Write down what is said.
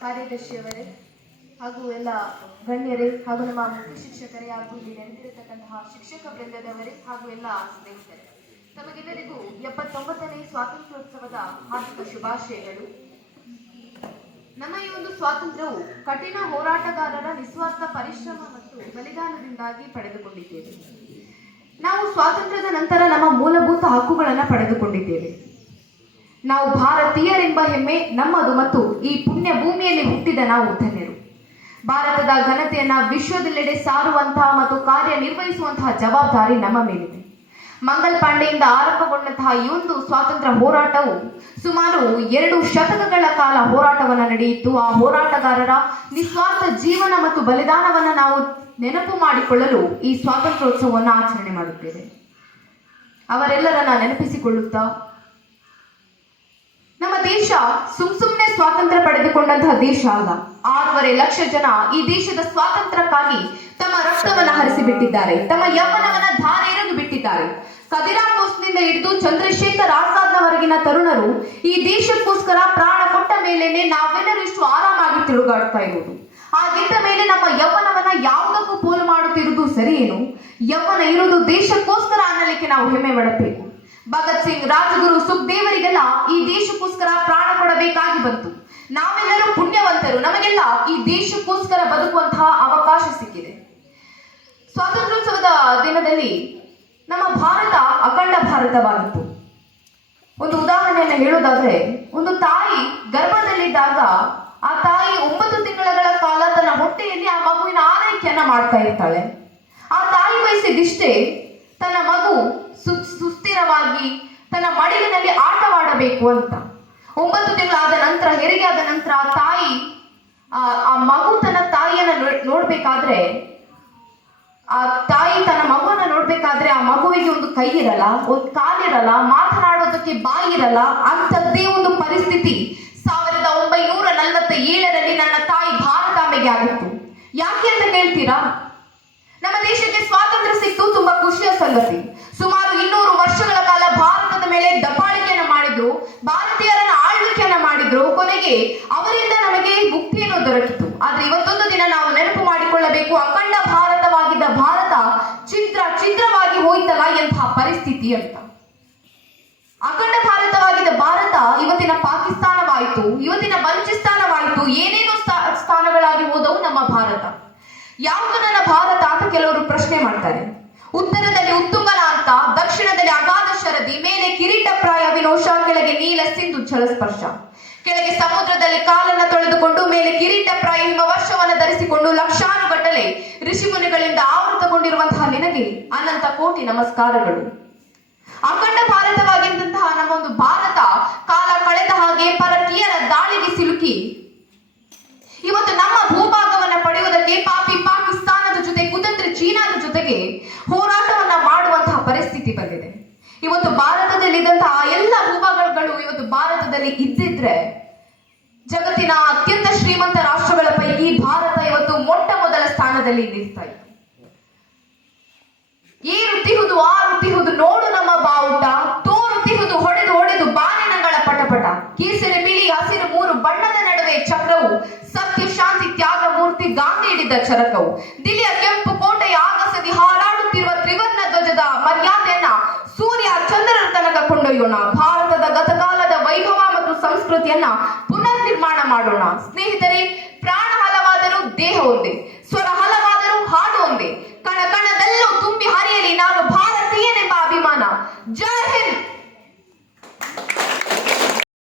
ಕಾರ್ಯದರ್ಶಿಯವರೇ ಹಾಗೂ ಎಲ್ಲ ಗಣ್ಯರೇ ಹಾಗೂ ನಮ್ಮ ಮುಖ್ಯ ಶಿಕ್ಷಕರೇ ಹಾಗೂ ಇಲ್ಲಿ ನೆರೆದಿರತಕ್ಕಂತಹ ಶಿಕ್ಷಕ ವೃಂದದವರೇ ಹಾಗೂ ಎಲ್ಲ ಸ್ನೇಹಿತರೆ, ತಮಗೆಲ್ಲರಿಗೂ 79ನೇ ಸ್ವಾತಂತ್ರ್ಯೋತ್ಸವದ ಹಾರ್ದಿಕ ಶುಭಾಶಯಗಳು. ನಮ್ಮ ಈ ಒಂದು ಸ್ವಾತಂತ್ರ್ಯವು ಕಠಿಣ ಹೋರಾಟಗಾರರ ನಿಸ್ವಾರ್ಥ ಪರಿಶ್ರಮ ಮತ್ತು ಬಲಿದಾನದಿಂದಾಗಿ ಪಡೆದುಕೊಂಡಿದ್ದೇವೆ. ನಾವು ಸ್ವಾತಂತ್ರ್ಯದ ನಂತರ ನಮ್ಮ ಮೂಲಭೂತ ಹಕ್ಕುಗಳನ್ನು ಪಡೆದುಕೊಂಡಿದ್ದೇವೆ. ನಾವು ಭಾರತೀಯರೆಂಬ ಹೆಮ್ಮೆ ನಮ್ಮದು ಮತ್ತು ಈ ಪುಣ್ಯ ಭೂಮಿಯಲ್ಲಿ ಹುಟ್ಟಿದ ನಾವು ಧನ್ಯರು. ಭಾರತದ ಘನತೆಯನ್ನ ವಿಶ್ವದೆಲ್ಲೆಡೆ ಸಾರುವಂತಹ ಮತ್ತು ಕಾರ್ಯನಿರ್ವಹಿಸುವಂತಹ ಜವಾಬ್ದಾರಿ ನಮ್ಮ ಮೇಲಿದೆ. ಮಂಗಲ್ ಪಾಂಡೆಯಿಂದ ಆರಂಭಗೊಂಡಂತಹ ಈ ಒಂದು ಸ್ವಾತಂತ್ರ್ಯ ಹೋರಾಟವು ಸುಮಾರು 2 ಶತಕಗಳ ಕಾಲ ಹೋರಾಟವನ್ನ ನಡೆಯಿತು. ಆ ಹೋರಾಟಗಾರರ ನಿಸ್ವಾರ್ಥ ಜೀವನ ಮತ್ತು ಬಲಿದಾನವನ್ನ ನಾವು ನೆನಪು ಮಾಡಿಕೊಳ್ಳಲು ಈ ಸ್ವಾತಂತ್ರ್ಯೋತ್ಸವವನ್ನು ಆಚರಣೆ ಮಾಡುತ್ತೇವೆ. ಅವರೆಲ್ಲರನ್ನ ನೆನಪಿಸಿಕೊಳ್ಳುತ್ತಾ, ನಮ್ಮ ದೇಶ ಸುಮ್ಮನೆ ಸ್ವಾತಂತ್ರ್ಯ ಪಡೆದುಕೊಂಡಂತಹ ದೇಶ ಅಲ್ಲ. 6.5 ಲಕ್ಷ ಜನ ಈ ದೇಶದ ಸ್ವಾತಂತ್ರ್ಯಕ್ಕಾಗಿ ತಮ್ಮ ರಕ್ತವನ್ನ ಹರಿಸಿಬಿಟ್ಟಿದ್ದಾರೆ, ತಮ್ಮ ಯೌವನವನ್ನ ಧಾರೆ ಎರೆದು ಬಿಟ್ಟಿದ್ದಾರೆ. ಕದಿರಾಮ್ ಬೋಸ್ನಿಂದ ಹಿಡಿದು ಚಂದ್ರಶೇಖರ್ ಆಜಾದ್ನವರೆಗಿನ ತರುಣರು ಈ ದೇಶಕ್ಕೋಸ್ಕರ ಪ್ರಾಣ ಕೊಟ್ಟ ಮೇಲೇನೆ ನಾವೆಲ್ಲರೂ ಇಷ್ಟು ಆರಾಮಾಗಿ ತಿರುಗಾಡ್ತಾ ಇರುವುದು. ಹಾಗಿದ್ದ ಮೇಲೆ ನಮ್ಮ ಯೌವನವನ್ನ ಯಾವುದಕ್ಕೂ ಪೋಲು ಮಾಡುತ್ತಿರುವುದು ಸರಿ ಏನು? ಯೌವನ ಇರುವುದು ದೇಶಕ್ಕೋಸ್ಕರ ಅನ್ನಲಿಕ್ಕೆ ನಾವು ಹೆಮ್ಮೆ ಪಡಬೇಕು. ಭಗತ್ ಸಿಂಗ್, ರಾಜಗುರು, ಸುಖದೇವರಿಗೆಲ್ಲ ಈ ದೇಶಕ್ಕೋಸ್ಕರ ಪ್ರಾಣ ಕೊಡಬೇಕಾಗಿ ಬಂತು. ನಾವೆಲ್ಲರೂ ಪುಣ್ಯವಂತರು, ನಮಗೆಲ್ಲ ಈ ದೇಶಕ್ಕೋಸ್ಕರ ಬದುಕುವಂತಹ ಅವಕಾಶ ಸಿಕ್ಕಿದೆ. ಸ್ವಾತಂತ್ರ್ಯೋತ್ಸವದ ದಿನದಲ್ಲಿ ನಮ್ಮ ಭಾರತ ಅಖಂಡ ಭಾರತವಾಗಿತ್ತು. ಒಂದು ಉದಾಹರಣೆಯನ್ನು ಹೇಳೋದಾದ್ರೆ, ಒಂದು ತಾಯಿ ಗರ್ಭದಲ್ಲಿದ್ದಾಗ ಆ ತಾಯಿ 9 ತಿಂಗಳ ಕಾಲ ತನ್ನ ಹೊಟ್ಟೆಯಲ್ಲಿ ಆ ಮಗುವಿನ ಆರೈಕೆಯನ್ನ ಮಾಡ್ತಾ ಇರ್ತಾಳೆ. ಆ ತಾಯಿ ಬಯಸಿದಿಷ್ಟೇ, ತನ್ನ ಮಗು ಸುಸ್ಥಿರವಾಗಿ ತನ್ನ ಮಡಿಲಿನಲ್ಲಿ ಆಟವಾಡಬೇಕು ಅಂತ. 9 ತಿಂಗಳಾದ ನಂತರ, ಹೆರಿಗೆ ಆದ ನಂತರ ಆ ತಾಯಿ ಆ ಮಗು ತನ್ನ ತಾಯಿಯನ್ನ ನೋಡ್ಬೇಕಾದ್ರೆ, ಆ ತಾಯಿ ತನ್ನ ಮಗುವನ್ನ ನೋಡ್ಬೇಕಾದ್ರೆ ಆ ಮಗುವಿಗೆ ಒಂದು ಕೈ ಇರಲ್ಲ, ಒಂದು ಕಾಲಿರಲ್ಲ, ಮಾತನಾಡೋದಕ್ಕೆ ಬಾಯಿ ಇರಲ್ಲ. ಅಂಥದ್ದೇ ಒಂದು ಪರಿಸ್ಥಿತಿ 1947ರಲ್ಲಿ ನನ್ನ ತಾಯಿ ಭಾರತಾಂಬೆಗೆ ಆಗಿತ್ತು. ಯಾಕೆ ಅಂತ ಕೇಳ್ತೀರಾ? ನಮ್ಮ ದೇಶಕ್ಕೆ ಸ್ವಾತಂತ್ರ್ಯ ಸಿಕ್ತು, ತುಂಬಾ ಖುಷಿಯ ಸಂಗತಿ. ಸುಮಾರು 200 ವರ್ಷಗಳ ಕಾಲ ಭಾರತದ ಮೇಲೆ ದಬ್ಬಾಳಿಕೆಯನ್ನ ಮಾಡಿದ್ರು, ಭಾರತೀಯರನ್ನ ಆಳ್ವಿಕೆಯನ್ನ ಮಾಡಿದ್ರು. ಕೊನೆಗೆ ಅವರಿಂದ ನಮಗೆ ಮುಕ್ತಿಯನ್ನು ದೊರಕಿತು. ಆದ್ರೆ ಇವತ್ತೊಂದು ದಿನ ನಾವು ನೆನಪು ಮಾಡಿಕೊಳ್ಳಬೇಕು, ಅಖಂಡ ಭಾರತವಾಗಿದ್ದ ಭಾರತ ಛಿದ್ರವಾಗಿ ಹೋಯ್ತಲ್ಲ ಎಂತಹ ಪರಿಸ್ಥಿತಿ ಅಂತ. ಅಖಂಡ ಭಾರತವಾಗಿದ್ದ ಭಾರತ ಇವತ್ತಿನ ಪಾಕಿಸ್ತಾನವಾಯಿತು, ಇವತ್ತಿನ ಬಲೂಚಿಸ್ತಾನವಾಯಿತು, ಏನೇನೋ ಸ್ಥಾನಗಳಾಗಿ ಹೋದವು ನಮ್ಮ ಭಾರತ. ಯಾವುದು ನನ್ನ ಭಾರತ ಅಂತ ಕೆಲವರು ಪ್ರಶ್ನೆ ಮಾಡ್ತಾರೆ. ಉತ್ತರದಲ್ಲಿ ಉತ್ತುಂಗನ ಅಂತ, ದಕ್ಷಿಣದಲ್ಲಿ ಅಗಾಧ ಶರದಿ, ಮೇಲೆ ಕಿರೀಟಪ್ರಾಯ ವಿನೋಷ, ಕೆಳಗೆ ನೀಲ ಸಿಂಧು ಜಲಸ್ಪರ್ಶ. ಕೆಳಗೆ ಸಮುದ್ರದಲ್ಲಿ ಕಾಲನ್ನ ತೊಳೆದುಕೊಂಡು ಮೇಲೆ ಕಿರೀಟಪ್ರಾಯ ಹಿಮವರ್ಷವನ್ನು ಧರಿಸಿಕೊಂಡು ಲಕ್ಷಾನುಗಟ್ಟಲೆ ಋಷಿಮುನಿಗಳಿಂದ ಆವೃತಗೊಂಡಿರುವಂತಹ ನಿನಗೆ ಅನಂತ ಕೋಟಿ ನಮಸ್ಕಾರಗಳು. ಅಖಂಡ ಭಾರತವಾಗಿದ್ದಂತಹ ನಮ್ಮ ಒಂದು ಭಾರತ ಕಾಲ ಕಳೆದ ಹಾಗೆ ಪರಕೀಯರ ದಾಳಿಗೆ ಸಿಲುಕಿ ಇವತ್ತು ನಮ್ಮ ಭೂಭಾಗವನ್ನ ಪಡೆಯುವುದಕ್ಕೆ ಪಾಪಿ ಪಾಕಿಸ್ತಾನದ ಜೊತೆ, ಕುತಂತ್ರಿ ಚೀನಾದ ಜೊತೆಗೆ ಹೋರಾಟವನ್ನ ಮಾಡುವಂತಹ ಪರಿಸ್ಥಿತಿ ಬಂದಿದೆ. ಇವತ್ತು ಭಾರತದಲ್ಲಿ ಇದ್ದಂತಹ ಎಲ್ಲ ಭೂಭಾಗಗಳು ಇವತ್ತು ಭಾರತದಲ್ಲಿ ಇದ್ದಿದ್ರೆ ಜಗತ್ತಿನ ಅತ್ಯಂತ ಶ್ರೀಮಂತ ರಾಷ್ಟ್ರಗಳ ಪೈಕಿ ಭಾರತ ಇವತ್ತು ಮೊಟ್ಟ ಮೊದಲ ಸ್ಥಾನದಲ್ಲಿ ನಿಲ್ತಾ ಇತ್ತು. ಏರುತ್ತಿಹುದು ಆರುತ್ತಿಹುದು ನೋಡು ನಮ್ಮ ಬಾವುಟ, ತೋರುತ್ತಿಹುದು ಹೊಡೆದು ಹೊಡೆದು ಬಾನಿನಗಳ ಪಟಪಟ. ಕೇಸರಿ, ಬಿಳಿ, ಹಸಿರು 3 ಬಣ್ಣದ ನಡುವೆ ಚಕ್ರವು, ಸತ್ಯ, ಶಾಂತಿ, ತ್ಯಾಗ ಮೂರ್ತಿ ಗಾಂಧಿ ಹಿಡಿದ ಚರಕವು. ದಿಲ್ಲಿಯ ಕೆಂಪು ಕೋಟೆಯ ಆಗಸದಿ ಹಾರಾಡುತ್ತಿರುವ ತ್ರಿವರ್ಣ ಧ್ವಜದ ಮರ್ಯಾದೆಯನ್ನ ಸೂರ್ಯ ಚಂದ್ರರ ತನಕ ಕೊಂಡೊಯ್ಯೋಣ. ಭಾರತದ ಗತಕಾಲದ ವೈಭವ ಮತ್ತು ಸಂಸ್ಕೃತಿಯನ್ನ ಪುನರ್ ನಿರ್ಮಾಣ ಮಾಡೋಣ. ಸ್ನೇಹಿತರೆ, ಪ್ರಾಣ ಹಲವಾದರೂ ದೇಹ ಒಂದೇ, ಸ್ವರ ಹಲವಾದರೂ ಹಾಡು ಒಂದೇ. ಕಣ ಕಣದಲ್ಲೂ ತುಂಬಿ ಹರಿಯಲಿ ನಾನು ಭಾರತೀಯನೆಂಬ ಅಭಿಮಾನ. ಜೈ